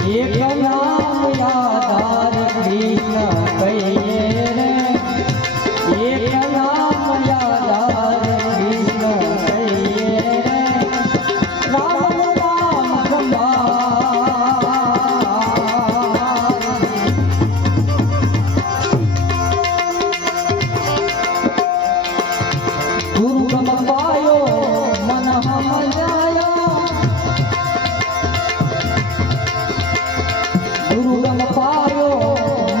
એક નામ યાદાર કૃષ્ણ કહીએ રે, એક નામ યાદાર કૃષ્ણ કહીએ રે, રામ નામ ગુરુ ગમ પાયો મન સમજાયો, ગુરુ ગમ પાયો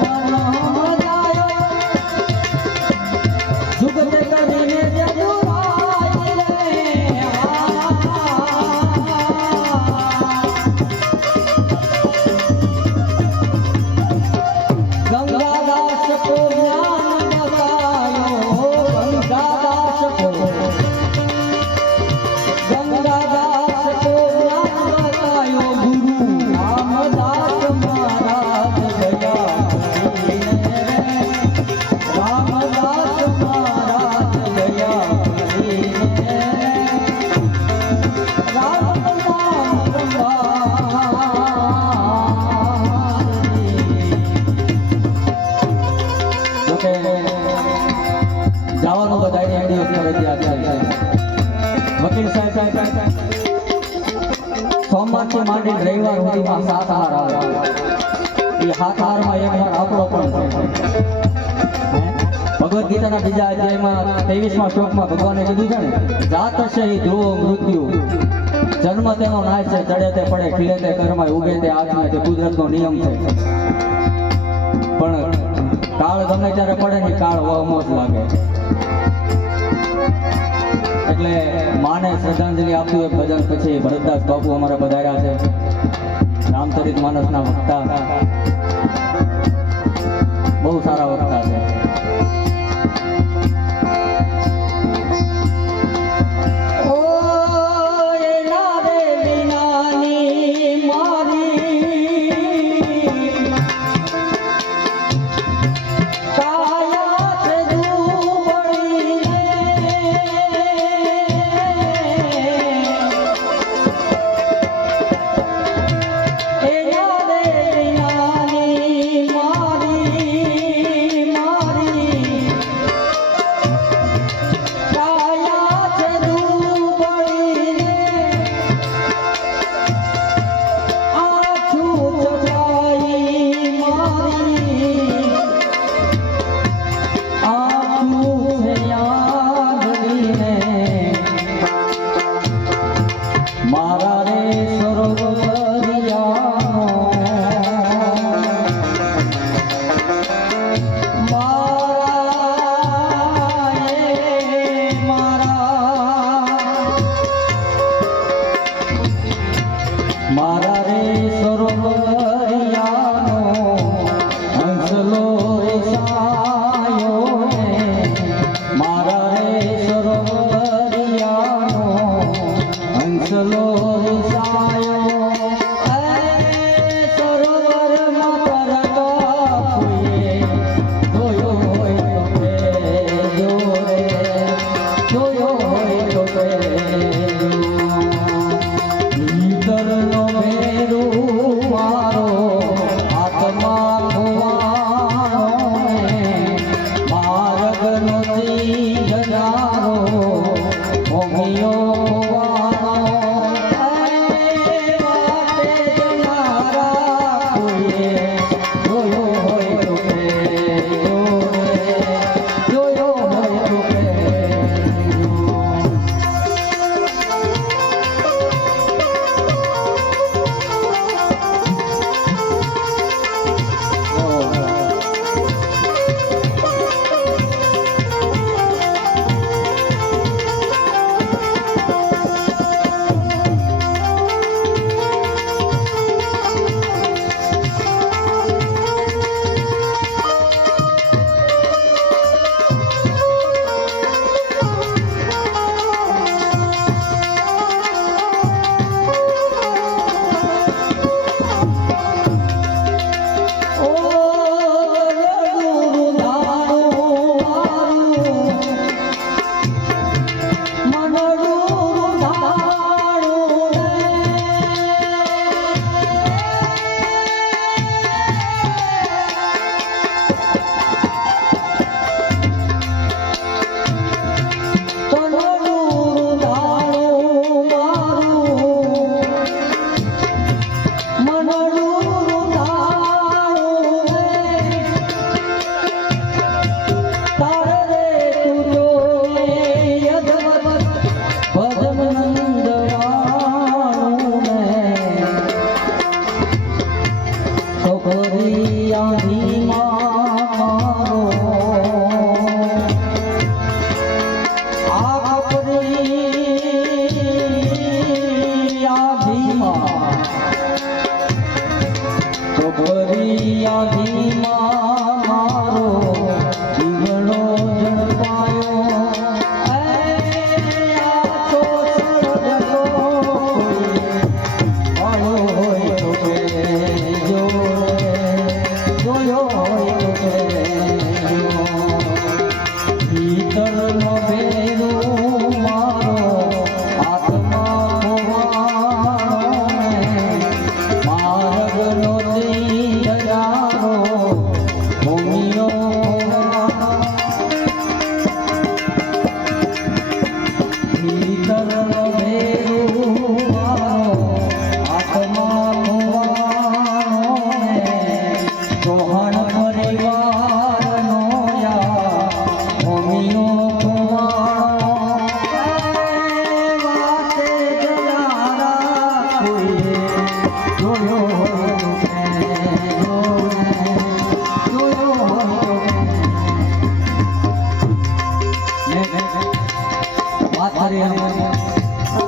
મન સમજાયો, જુગત કરીને જગુરાય રે, ગંગાદાસ કો જ્ઞાન બતાયો, ગંગાદાસ કો જ્ઞાન બતાયો, ગુરુ રામદાસ મહારાજ ગયા કરીને રે, રામદાસ મહારાજ ગયા કરીને રે, રામ નામ જોકે જવાનું બધાની આઈડિયા ફરજિયાત છે. વકીલ સાહેબ સોમવારથી માંડીને રવિવાર સુધીમાં 7 હાર આવે. એ 7 હારમાં એક વાર આપણો પણ છે. ભગવદ્ ગીતાના બીજા અધ્યાયમાં 23મા શ્લોકમાં ભગવાને કીધું છે ને, જાત છે એ ધ્રુવ મૃત્યુ, જન્મ તેનો નાશ છે, ચડે તે પડે, ખીલે તે કર્માય, ઉગે તે આત્મા, તે કુદરતનો નિયમ છે. પણ કાળ ગમે ત્યારે પડે ને, કાળ વહમો જ લાગે. એટલે માને શ્રદ્ધાંજલિ આપ્યું એક ભજન પછી ભરતદાસ બાપુ અમારા પધાર્યા છે, રામચરિત માનસના વક્તા, બહુ સારા વક્તા છે.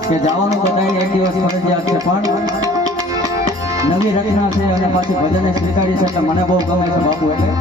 કે જવાનું બધાય એક દિવસ ફરજિયાત છે, પણ નવી રચના છે અને પાછી ભજને સ્વીકારી છે એટલે મને બહુ ગમે છે બાપુ. એટલે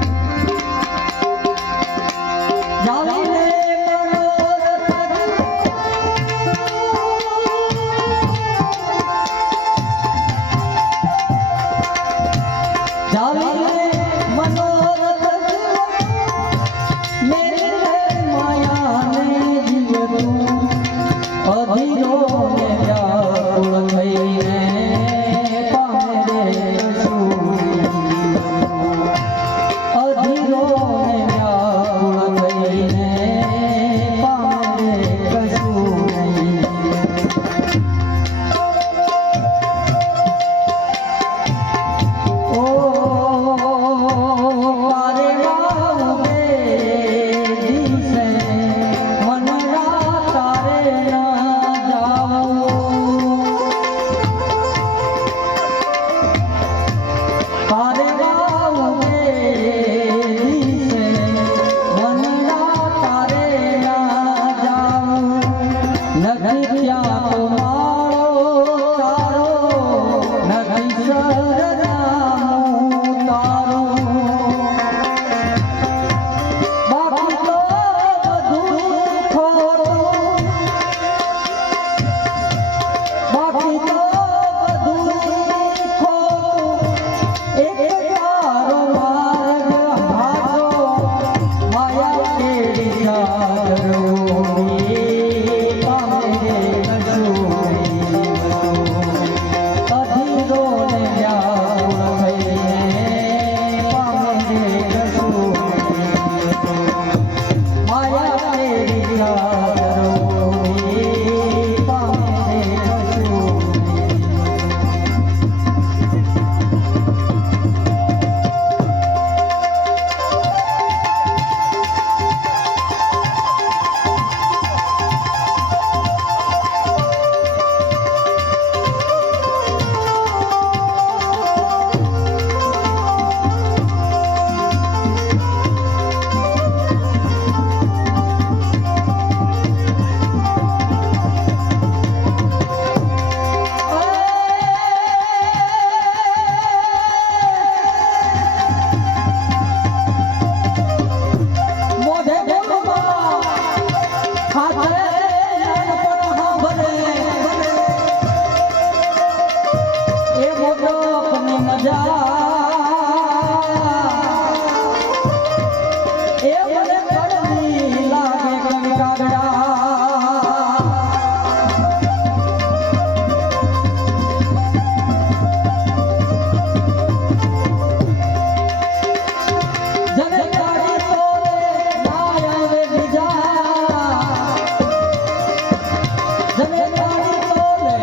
જમે તારી તોલે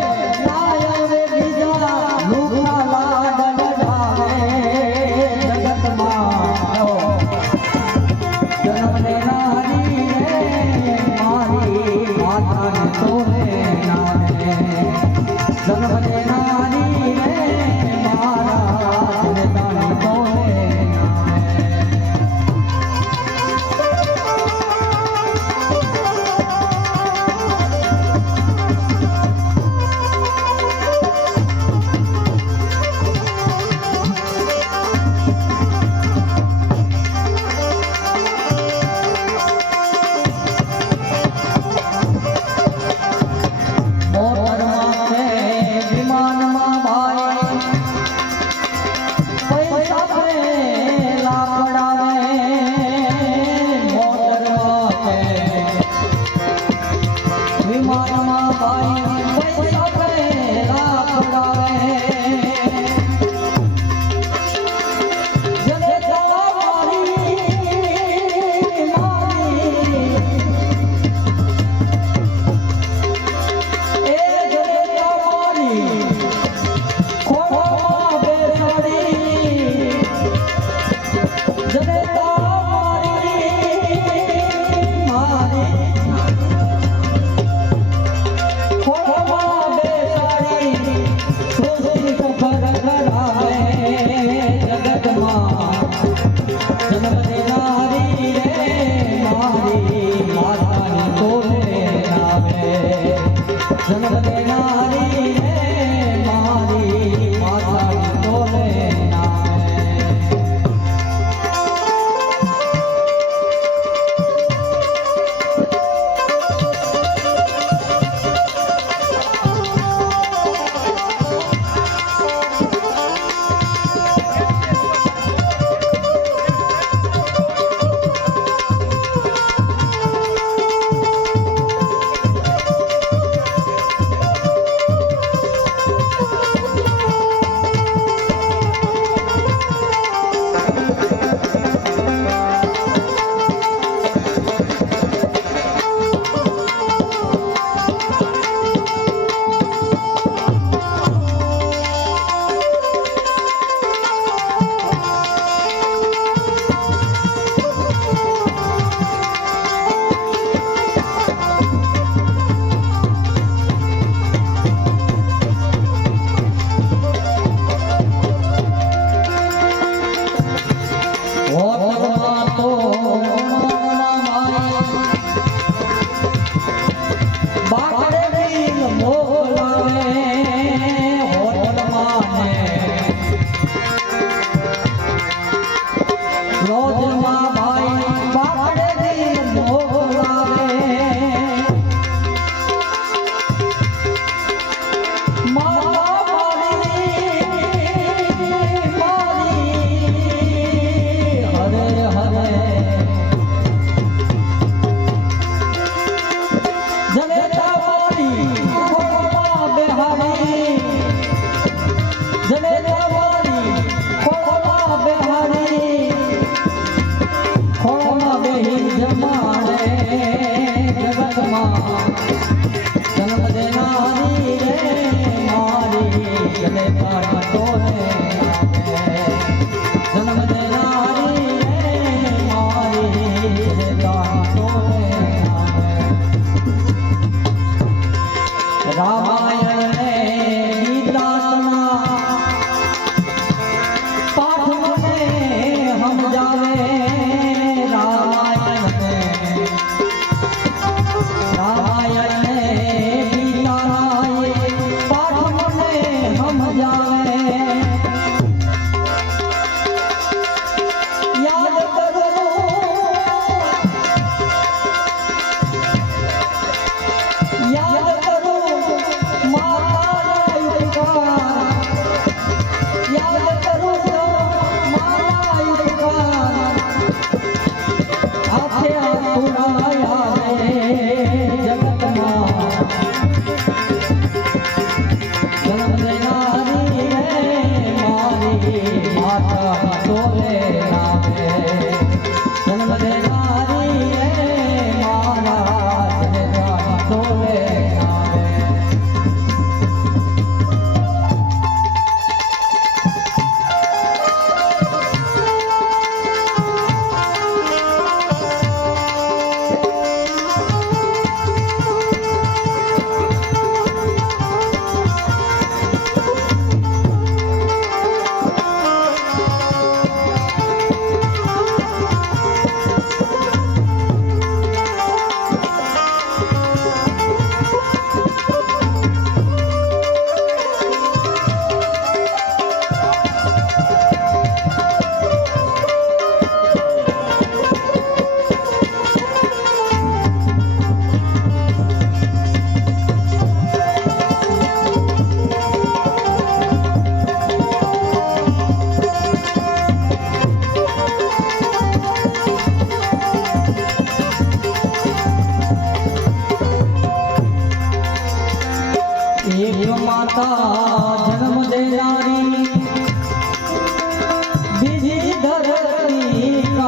ના આવે બીજા લુખા લાડલા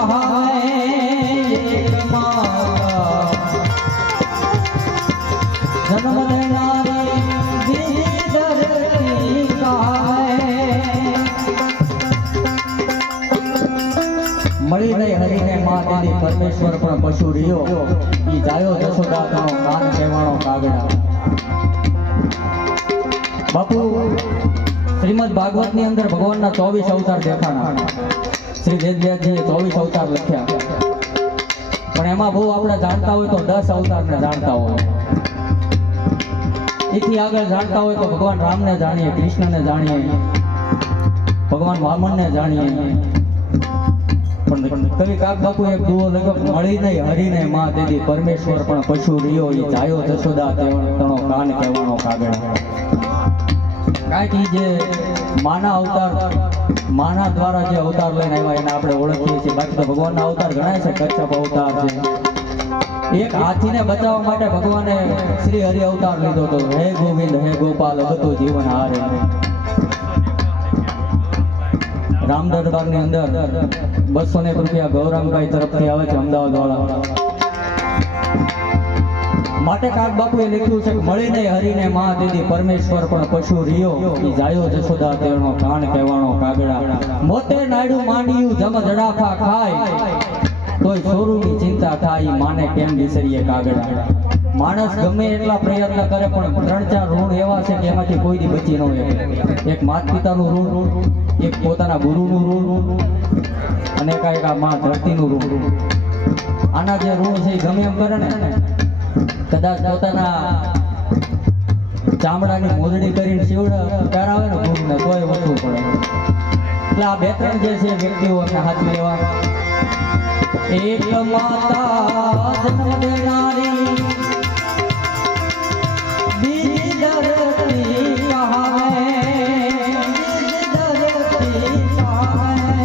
કહાવે જન્મ દેનારી બીજી ધરતી કહાવે મળી નહીં હરીને માં દીદી પરમેશ્વર પણ પશુ રહ્યો ઈ જાયો જશોદાનો કાન કહેવાણો કાગડા બાપુ શ્રીમદ ભાગવત ની અંદર ભગવાનના 24 અવતાર દેખાણા શ્રી વેદવ્યાસજીએ 24 અવતાર લખ્યા પણ એમાં બહુ આપણે જાણતા હોય તો 10 અવતારને જાણતા હોય એથી આગળ જાણતા હોય તો ભગવાન રામને જાણીએ કૃષ્ણને જાણીએ ભગવાન વામનને જાણીએ પણ કવિ કાક બાપુ એક દુઓ લખ્યો મળી નહીં હરીને માં દીદી પરમેશ્વર પણ પશુ રહ્યો ઈ જાયો જશોદા તણો કાન કહેવાનો કાગડા કાંઈક જે માના અવતાર માના દ્વારા જે અવતાર લઈને આવ્યા એને આપણે ઓળખીએ છીએ બાકી તો ભગવાનના અવતાર ઘણા છે કચ્છપ અવતાર છે એક હાથીને બચાવવા માટે ભગવાને શ્રી હરિ અવતાર લીધો હતો હે ગોવિંદ હે ગોપાલ બધું જીવન હારે રામ દરબારની અંદર 200 રૂપિયા ગૌરાંગભાઈ તરફથી આવે છે અમદાવાદ વાળા માટે કાક બાપુએ લખ્યું છે કે મળીને હરીને માં દીદી પરમેશ્વર પણ પશુ રહ્યો ઈ જાયો જશોદા તેનો કાન કહેવાણો કાગડા મોતે નાડું માંડ્યું જમ જડાફા ખાય તોય સોરુની ચિંતા થાય માને કેમ વિસરીએ કાગડા માણસ ગમે એટલા પ્રયત્ન કરે પણ 3-4 ઋણ એવા છે કે એમાંથી કોઈ દી બચી ન શકે એક માતા પિતાનું ઋણ એક પોતાના ગુરુનું ઋણ અને કાંઈક આ માં ધરતીનું ઋણ આના જે ઋણ છે એ ગમે એમ કરે ને કદાચ પોતાના ચામડાની મોજડી કરીને શિવડ પહેરાવે ને ગુરુને તોય ઓછું પડે એટલે આ 2-3 જે છે વ્યક્તિઓ એમને હાથ લેવા એક માતા જન્મ દેનારી બીજી ધરતી કહાવે બીજી ધરતી કહાવે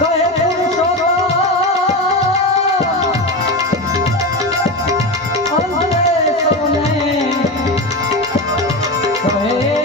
કહે પુરુષોત્તમ અંગ્રેજોને કહે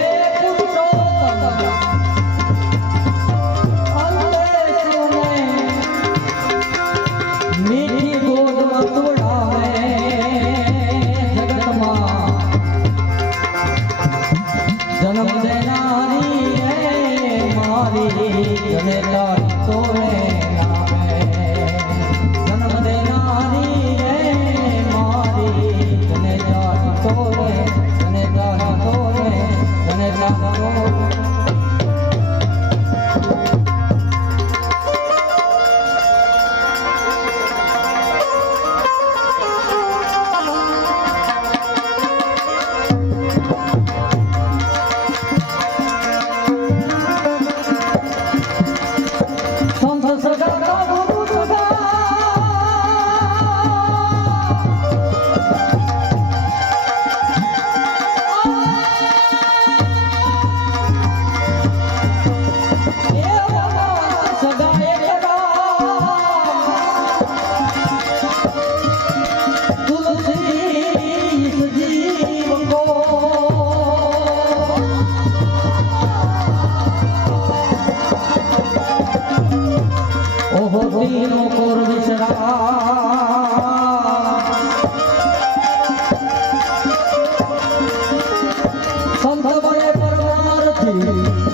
સંત બને પરમાર્થી